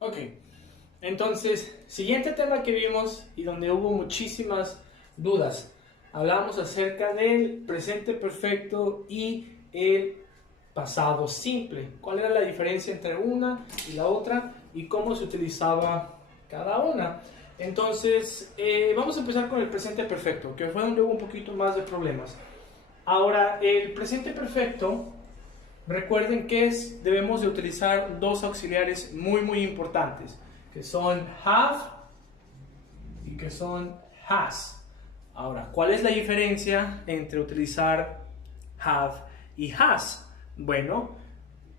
Ok, entonces, siguiente tema que vimos y donde hubo muchísimas dudas. Hablamos acerca del presente perfecto y el pasado simple. ¿Cuál era la diferencia entre una y la otra y cómo se utilizaba cada una? Entonces, vamos a empezar con el presente perfecto, que fue donde hubo un poquito más de problemas. Ahora, el presente perfecto, recuerden que debemos de utilizar dos auxiliares muy importantes, que son have y que son has. Ahora, ¿cuál es la diferencia entre utilizar have y has? Bueno,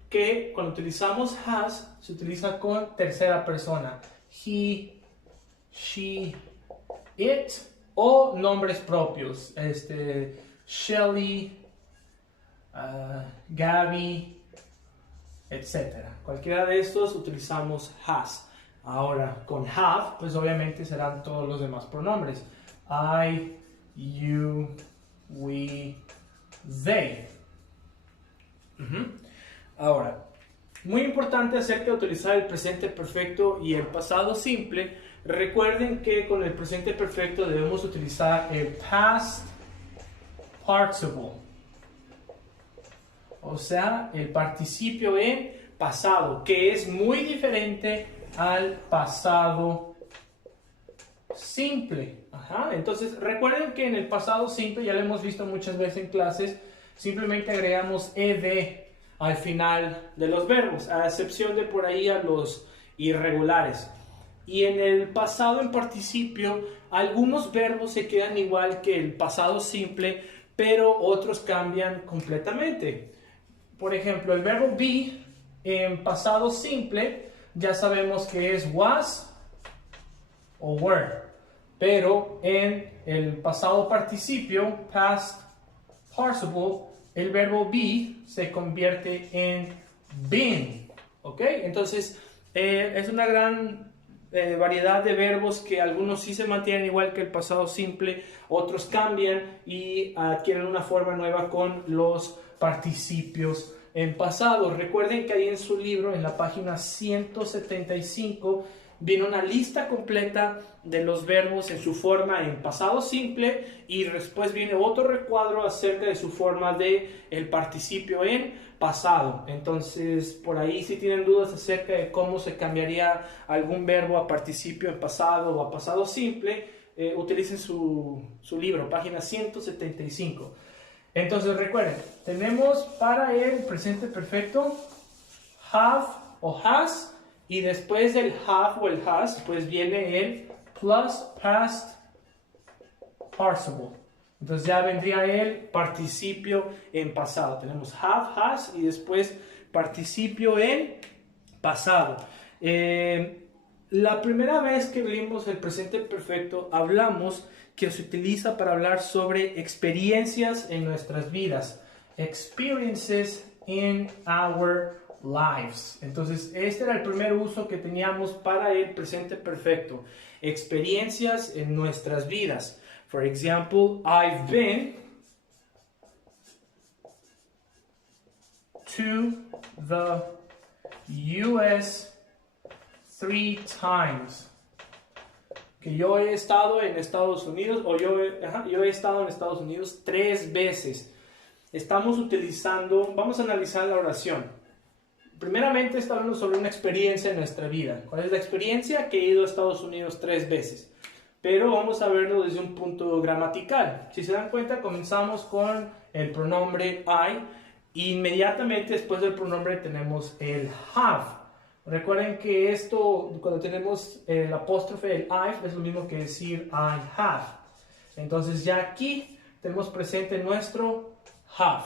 que cuando utilizamos has se utiliza con tercera persona. He, she, it o nombres propios. Shelly, Gabby, etcétera. Cualquiera de estos utilizamos has. Ahora, con have, pues obviamente serán todos los demás pronombres. I, you, we, they. Ahora, muy importante acerca de utilizar el presente perfecto y el pasado simple. Recuerden que con el presente perfecto debemos utilizar el past participle. O sea, el participio en pasado, que es muy diferente al pasado simple. Entonces, recuerden que en el pasado simple, ya lo hemos visto muchas veces en clases, simplemente agregamos ed al final de los verbos, a excepción de por ahí a los irregulares. Y en el pasado en participio, algunos verbos se quedan igual que el pasado simple, pero otros cambian completamente. Por ejemplo, el verbo be en pasado simple ya sabemos que es was o were, pero en el pasado participio, past participle, el verbo be se convierte en been. ¿Ok? Entonces, es una gran variedad de verbos que algunos sí se mantienen igual que el pasado simple, otros cambian y adquieren una forma nueva con los participios en pasado. Recuerden que ahí en su libro, en la página 175, viene una lista completa de los verbos en su forma en pasado simple y después viene otro recuadro acerca de su forma de el participio en pasado. Entonces, por ahí si tienen dudas acerca de cómo se cambiaría algún verbo a participio en pasado o a pasado simple, utilicen su libro, página 175. Entonces recuerden, tenemos para el presente perfecto have o has, y después del have o el has pues viene el plus past participle. Entonces ya vendría el participio en pasado. Tenemos have, has y después participio en pasado. La primera vez que vimos el presente perfecto hablamos que se utiliza para hablar sobre experiencias en nuestras vidas. Experiences in our lives. Entonces, este era el primer uso que teníamos para el presente perfecto. Experiencias en nuestras vidas. For example, I've been to the US 3 times. Que yo he estado en Estados Unidos, o yo he estado en Estados Unidos 3 veces. Estamos utilizando, vamos a analizar la oración. Primeramente está hablando sobre una experiencia en nuestra vida. ¿Cuál es la experiencia? Que he ido a Estados Unidos 3 veces. Pero vamos a verlo desde un punto gramatical. Si se dan cuenta, comenzamos con el pronombre I. Inmediatamente después del pronombre tenemos el have. Recuerden que esto, cuando tenemos el apóstrofe, el I've, es lo mismo que decir I have. Entonces ya aquí tenemos presente nuestro have.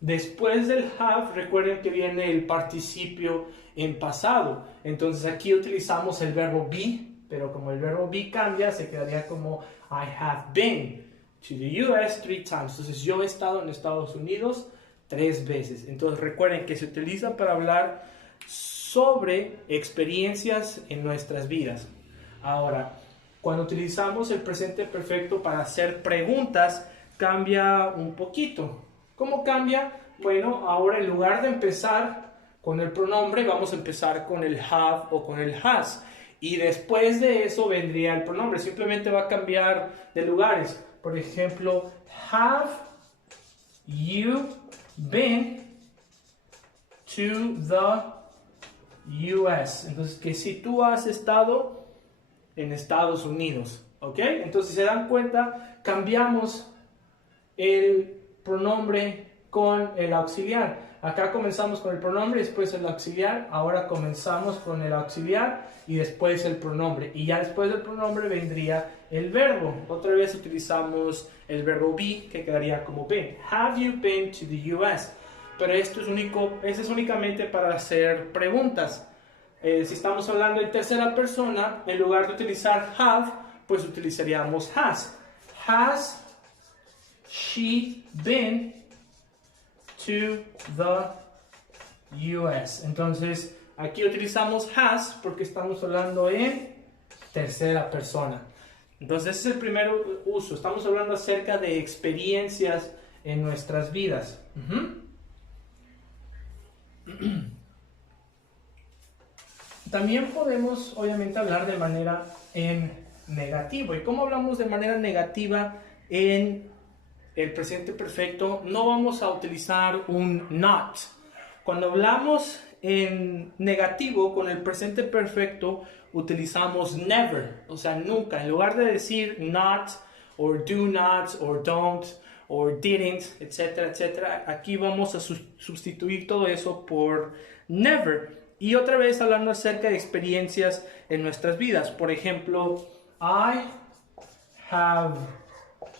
Después del have, recuerden que viene el participio en pasado. Entonces aquí utilizamos el verbo be, pero como el verbo be cambia, se quedaría como I have been to the US 3 times. Entonces yo he estado en Estados Unidos 3 veces. Entonces recuerden que se utiliza para hablar sobre experiencias en nuestras vidas. Ahora, cuando utilizamos el presente perfecto para hacer preguntas, cambia un poquito. ¿Cómo cambia? Bueno, ahora en lugar de empezar con el pronombre, vamos a empezar con el have o con el has. Y después de eso vendría el pronombre. Simplemente va a cambiar de lugares. Por ejemplo, have you been to the US? Entonces, que si tú has estado en Estados Unidos. ¿Ok? Entonces, si se dan cuenta, cambiamos el pronombre con el auxiliar. Acá comenzamos con el pronombre, después el auxiliar. Ahora comenzamos con el auxiliar y después el pronombre. Y ya después del pronombre vendría el verbo. Otra vez utilizamos el verbo be, que quedaría como been. Have you been to the US? Pero esto es únicamente para hacer preguntas. Si estamos hablando en tercera persona, en lugar de utilizar have, pues utilizaríamos has. Has she been to the US? Entonces, aquí utilizamos has porque estamos hablando en tercera persona. Entonces, ese es el primer uso. Estamos hablando acerca de experiencias en nuestras vidas. También podemos, obviamente, hablar de manera en negativo. ¿Y cómo hablamos de manera negativa en el presente perfecto? No vamos a utilizar un not. Cuando hablamos en negativo con el presente perfecto, utilizamos never, o sea, nunca. En lugar de decir not, or do not, or don't, or didn't, etcétera, etcétera, aquí vamos a sustituir todo eso por never. Y otra vez hablando acerca de experiencias en nuestras vidas. Por ejemplo, I have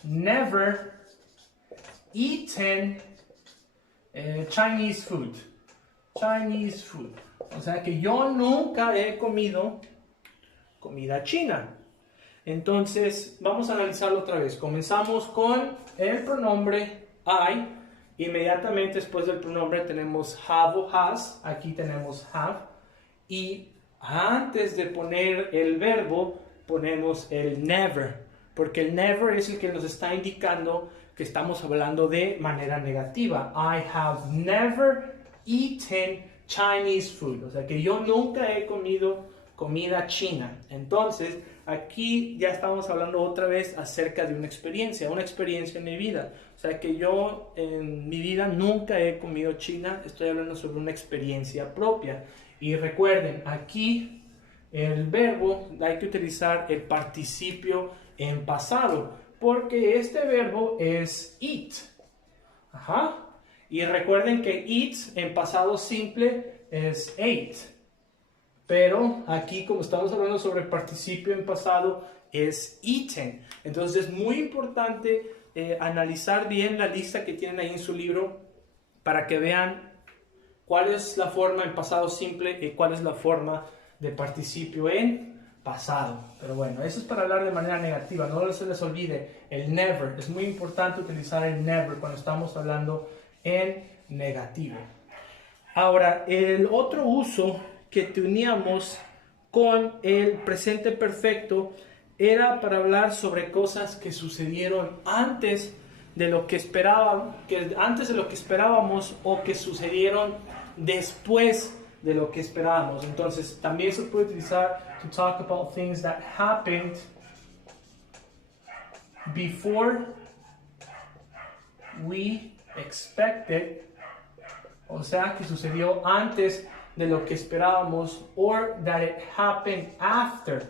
never eaten Chinese food. Chinese food. O sea que yo nunca he comido comida china. Entonces, vamos a analizarlo otra vez. Comenzamos con el pronombre I. Inmediatamente después del pronombre tenemos have o has. Aquí tenemos have. Y antes de poner el verbo, ponemos el never. Porque el never es el que nos está indicando que estamos hablando de manera negativa. I have never eaten Chinese food. O sea que yo nunca he comido comida china. Entonces, aquí ya estamos hablando otra vez acerca de una experiencia en mi vida. O sea que yo en mi vida nunca he comido china. Estoy hablando sobre una experiencia propia. Y recuerden, aquí el verbo hay que utilizar el participio en pasado, porque este verbo es eat. Ajá. Y recuerden que eat en pasado simple es ate. Pero aquí, como estamos hablando sobre participio en pasado, es eaten. Entonces es muy importante analizar bien la lista que tienen ahí en su libro para que vean cuál es la forma en pasado simple y cuál es la forma de participio en pasado. Pero bueno, eso es para hablar de manera negativa. No se les olvide el never. Es muy importante utilizar el never cuando estamos hablando en negativo. Ahora, el otro uso que teníamos con el presente perfecto era para hablar sobre cosas que sucedieron antes de lo que esperábamos o que sucedieron después de lo que esperábamos. Entonces, también se puede utilizar to talk about things that happened before we expected, o sea, que sucedió antes de lo que esperábamos, or that it happened after,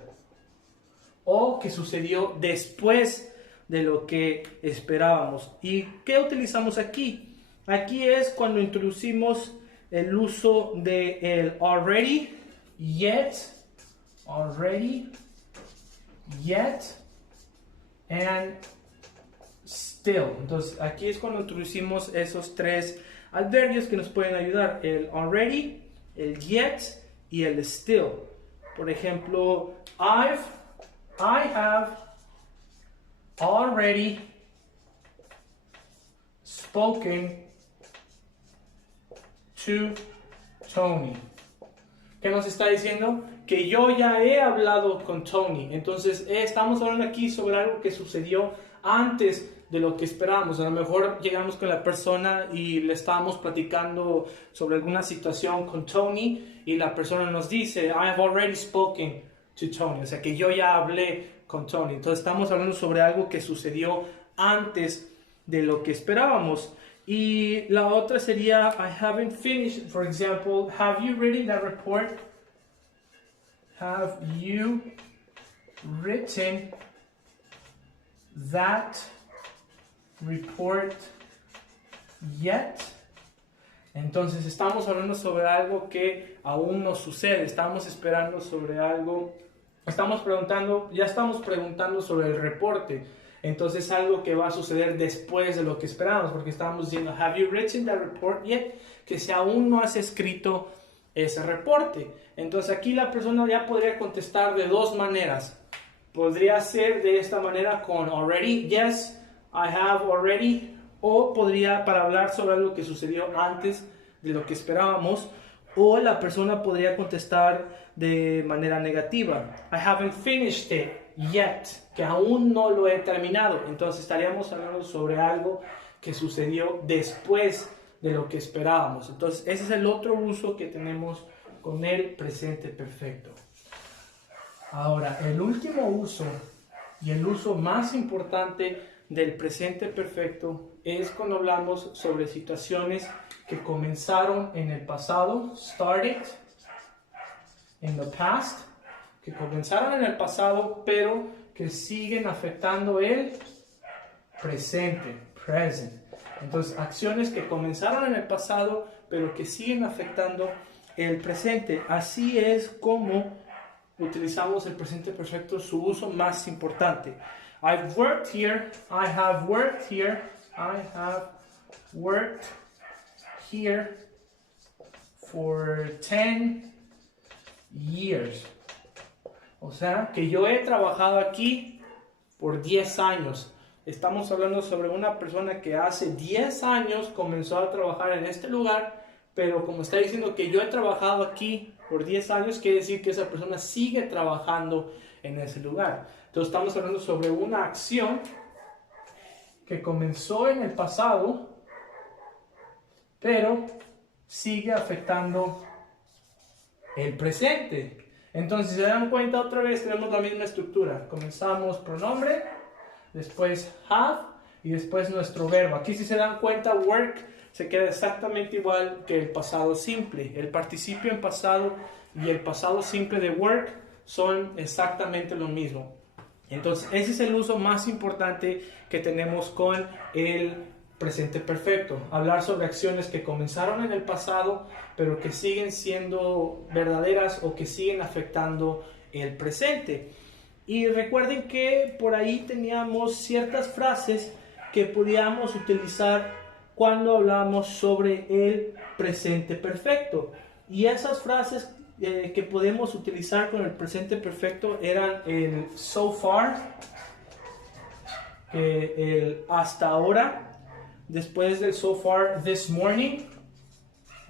o que sucedió después de lo que esperábamos. ¿Y qué utilizamos aquí? Aquí es cuando introducimos el uso de el already, yet, and still. Entonces aquí es cuando introducimos esos tres adverbios que nos pueden ayudar: el already, el yet y el still. Por ejemplo, I have already spoken to Tony. ¿Qué nos está diciendo? Que yo ya he hablado con Tony. Entonces, estamos hablando aquí sobre algo que sucedió antes de lo que esperábamos. A lo mejor llegamos con la persona y le estábamos platicando sobre alguna situación con Tony y la persona nos dice, I have already spoken to Tony, o sea que yo ya hablé con Tony. Entonces estamos hablando sobre algo que sucedió antes de lo que esperábamos. Y la otra sería, I haven't finished, for example, have you written that report? Have you written that report yet? Entonces estamos hablando sobre algo que aún no sucede, estamos esperando sobre algo, ya estamos preguntando sobre el reporte. Entonces algo que va a suceder después de lo que esperamos, porque estábamos diciendo, have you written that report yet? Que si aún no has escrito ese reporte. Entonces aquí la persona ya podría contestar de dos maneras. Podría ser de esta manera con already, yes, I have already, o podría para hablar sobre algo que sucedió antes de lo que esperábamos, o la persona podría contestar de manera negativa, I haven't finished it yet, que aún no lo he terminado. Entonces estaríamos hablando sobre algo que sucedió después de lo que esperábamos. Entonces ese es el otro uso que tenemos con el presente perfecto. Ahora, el último uso y el uso más importante del presente perfecto es cuando hablamos sobre situaciones que comenzaron en el pasado, started in the past, que comenzaron en el pasado, pero que siguen afectando el presente, present. Entonces, acciones que comenzaron en el pasado, pero que siguen afectando el presente. Así es como utilizamos el presente perfecto, su uso más importante. I've worked here, I have worked here, I have worked here for 10 years. O sea, que yo he trabajado aquí por 10 años. Estamos hablando sobre una persona que hace 10 años comenzó a trabajar en este lugar, pero como está diciendo que yo he trabajado aquí por 10 años, quiere decir que esa persona sigue trabajando en ese lugar. Entonces estamos hablando sobre una acción que comenzó en el pasado, pero sigue afectando el presente. Entonces, si se dan cuenta, otra vez tenemos la misma estructura. Comenzamos pronombre, después have y después nuestro verbo. Aquí, si se dan cuenta, work se queda exactamente igual que el pasado simple. El participio en pasado y el pasado simple de work son exactamente lo mismo. Entonces, ese es el uso más importante que tenemos con el presente perfecto. Hablar sobre acciones que comenzaron en el pasado, pero que siguen siendo verdaderas o que siguen afectando el presente. Y recuerden que por ahí teníamos ciertas frases que podíamos utilizar cuando hablamos sobre el presente perfecto. Y esas frases que podemos utilizar con el presente perfecto eran el so far, el hasta ahora, después del so far, this morning,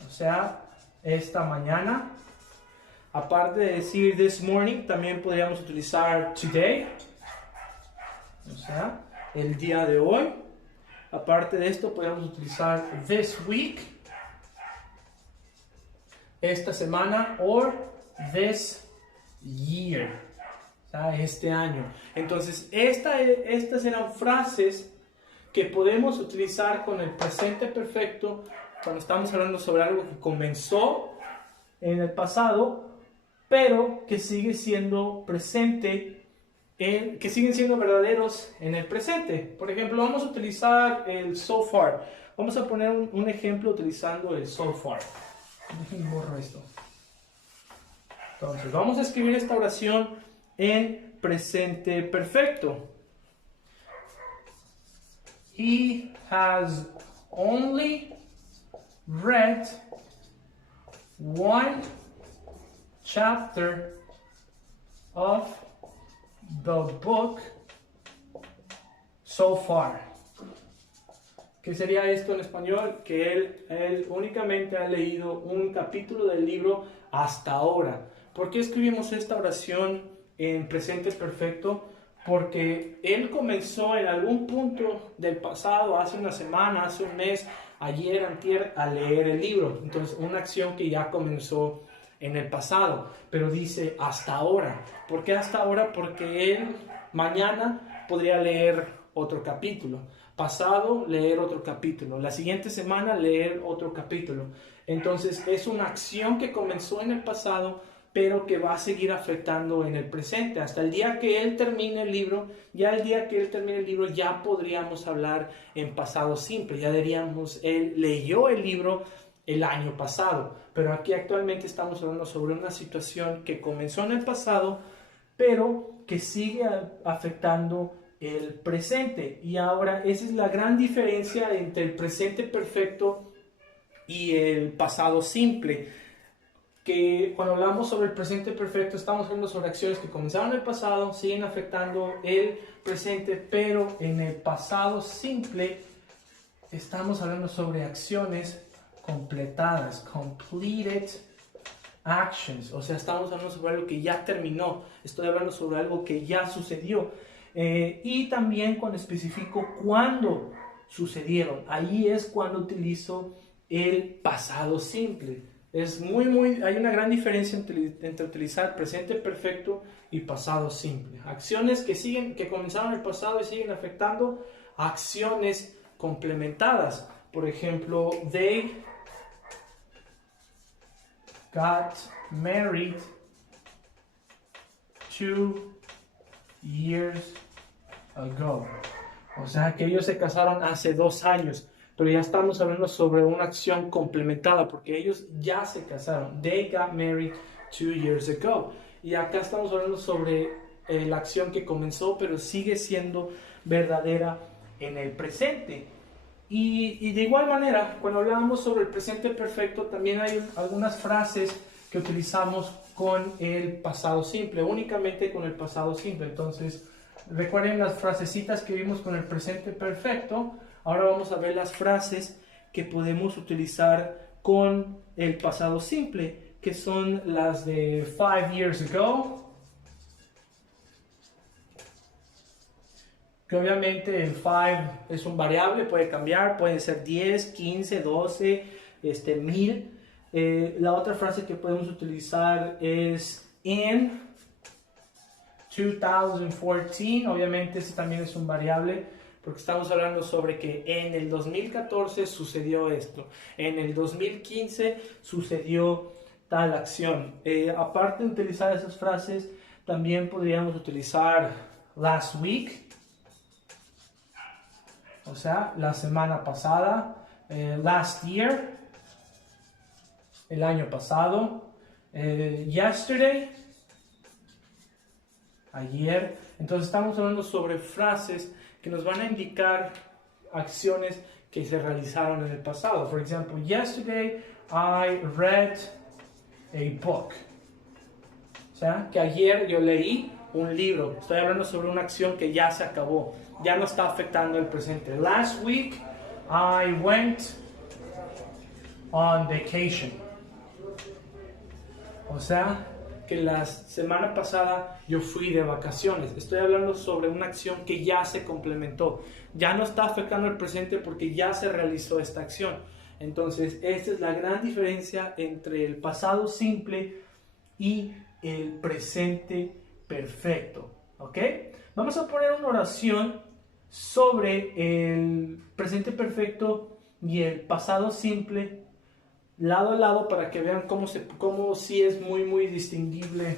o sea, esta mañana. Aparte de decir this morning, también podríamos utilizar today, o sea, el día de hoy. Aparte de esto, podríamos utilizar this week, esta semana, or this year, o sea, este año. Entonces, estas eran frases que podemos utilizar con el presente perfecto cuando estamos hablando sobre algo que comenzó en el pasado, pero que sigue siendo presente, que siguen siendo verdaderos en el presente. Por ejemplo, vamos a utilizar el so far. Vamos a poner un ejemplo utilizando el so far. Déjenme borrar esto. Entonces, vamos a escribir esta oración en presente perfecto. He has only read one chapter of the book so far. ¿Qué sería esto en español? Que él únicamente ha leído un capítulo del libro hasta ahora. ¿Por qué escribimos esta oración en presente perfecto? porque él comenzó en algún punto del pasado, hace una semana, hace un mes, ayer, antier, a leer el libro. Entonces, una acción que ya comenzó en el pasado, pero dice hasta ahora. ¿Por qué hasta ahora? Porque él mañana podría leer otro capítulo, pasado leer otro capítulo, la siguiente semana leer otro capítulo. Entonces es una acción que comenzó en el pasado, pero que va a seguir afectando en el presente hasta el día que él termine el libro. Ya el día que él termine el libro ya podríamos hablar en pasado simple, ya diríamos él leyó el libro el año pasado, pero aquí actualmente estamos hablando sobre una situación que comenzó en el pasado, pero que sigue afectando el presente. Y ahora esa es la gran diferencia entre el presente perfecto y el pasado simple, que cuando hablamos sobre el presente perfecto estamos hablando sobre acciones que comenzaron en el pasado, siguen afectando el presente, pero en el pasado simple estamos hablando sobre acciones completadas, completed actions, o sea, estamos hablando sobre algo que ya terminó, estoy hablando sobre algo que ya sucedió, y también cuando especifico cuándo sucedieron, ahí es cuando utilizo el pasado simple. Hay una gran diferencia entre utilizar presente perfecto y pasado simple. Acciones que comenzaron en el pasado y siguen afectando, acciones complementadas. Por ejemplo, they got married 2 years ago. O sea que ellos se casaron hace 2 años, pero ya estamos hablando sobre una acción complementada porque ellos ya se casaron. They got married 2 years ago. Y acá estamos hablando sobre la acción que comenzó, pero sigue siendo verdadera en el presente. Y de igual manera, cuando hablamos sobre el presente perfecto, también hay algunas frases que utilizamos con el pasado simple, únicamente con el pasado simple. Entonces, recuerden las frasecitas que vimos con el presente perfecto. Ahora vamos a ver las frases que podemos utilizar con el pasado simple, que son las de 5 years ago, que obviamente el 5 es un variable, puede cambiar, puede ser 10, 15, 12, 1000. La otra frase que podemos utilizar es in 2014, obviamente ese también es un variable, porque estamos hablando sobre que en el 2014 sucedió esto, en el 2015 sucedió tal acción. Aparte de utilizar esas frases, también podríamos utilizar last week, o sea, la semana pasada, last year, el año pasado, yesterday, ayer. Entonces estamos hablando sobre frases que nos van a indicar acciones que se realizaron en el pasado. Por ejemplo, yesterday I read a book. O sea, que ayer yo leí un libro. Estoy hablando sobre una acción que ya se acabó, ya no está afectando el presente. Last week I went on vacation. O sea, que la semana pasada yo fui de vacaciones. Estoy hablando sobre una acción que ya se complementó. Ya no está afectando el presente porque ya se realizó esta acción. Entonces, esta es la gran diferencia entre el pasado simple y el presente perfecto. ¿Ok? Vamos a poner una oración sobre el presente perfecto y el pasado simple lado a lado para que vean cómo sí es muy distinguible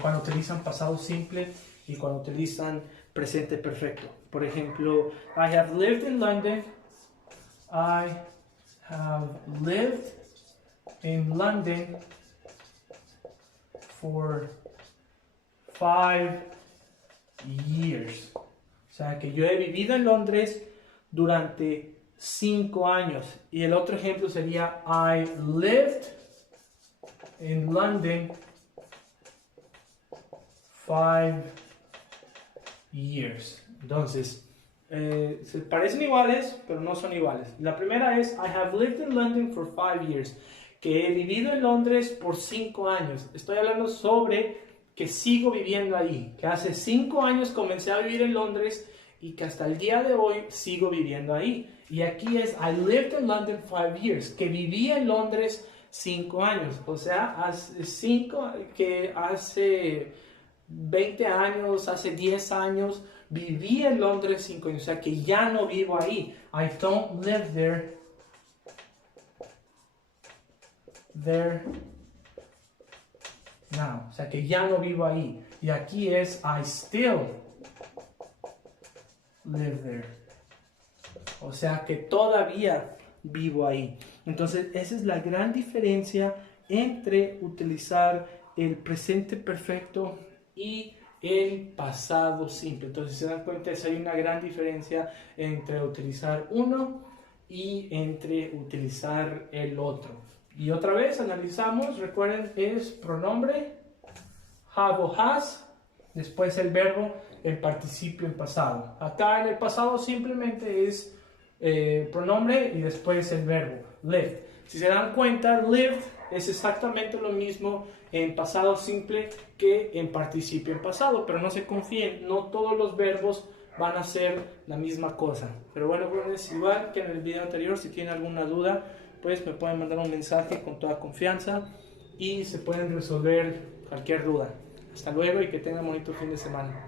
cuando utilizan pasado simple y cuando utilizan presente perfecto. Por ejemplo, I have lived in London. I have lived in London for 5 years. O sea que yo he vivido en Londres durante 5 años. Y el otro ejemplo sería I lived in London 5 years. Entonces, se parecen iguales, pero no son iguales. La primera es I have lived in London for 5 years. Que he vivido en Londres por 5 años. Estoy hablando sobre que sigo viviendo ahí, que hace 5 años comencé a vivir en Londres y que hasta el día de hoy sigo viviendo ahí. Y aquí es, I lived in London 5 years, que viví en Londres 5 años. O sea, hace 20 años, hace 10 años, viví en Londres 5 años. O sea, que ya no vivo ahí. I don't live there now. O sea, que ya no vivo ahí. Y aquí es, I still live there. O sea que todavía vivo ahí. Entonces, esa es la gran diferencia entre utilizar el presente perfecto y el pasado simple. Entonces, si se dan cuenta, hay una gran diferencia entre utilizar uno y entre utilizar el otro. Y otra vez analizamos, recuerden, es pronombre, have o has, después el verbo, el participio en pasado. Acá en el pasado simplemente es pronombre y después el verbo, lived. Si se dan cuenta, lived es exactamente lo mismo en pasado simple que en participio en pasado, pero no se confíen, no todos los verbos van a ser la misma cosa. Pero bueno, pues igual que en el video anterior, si tienen alguna duda, pues me pueden mandar un mensaje con toda confianza y se pueden resolver cualquier duda. Hasta luego y que tengan un bonito fin de semana.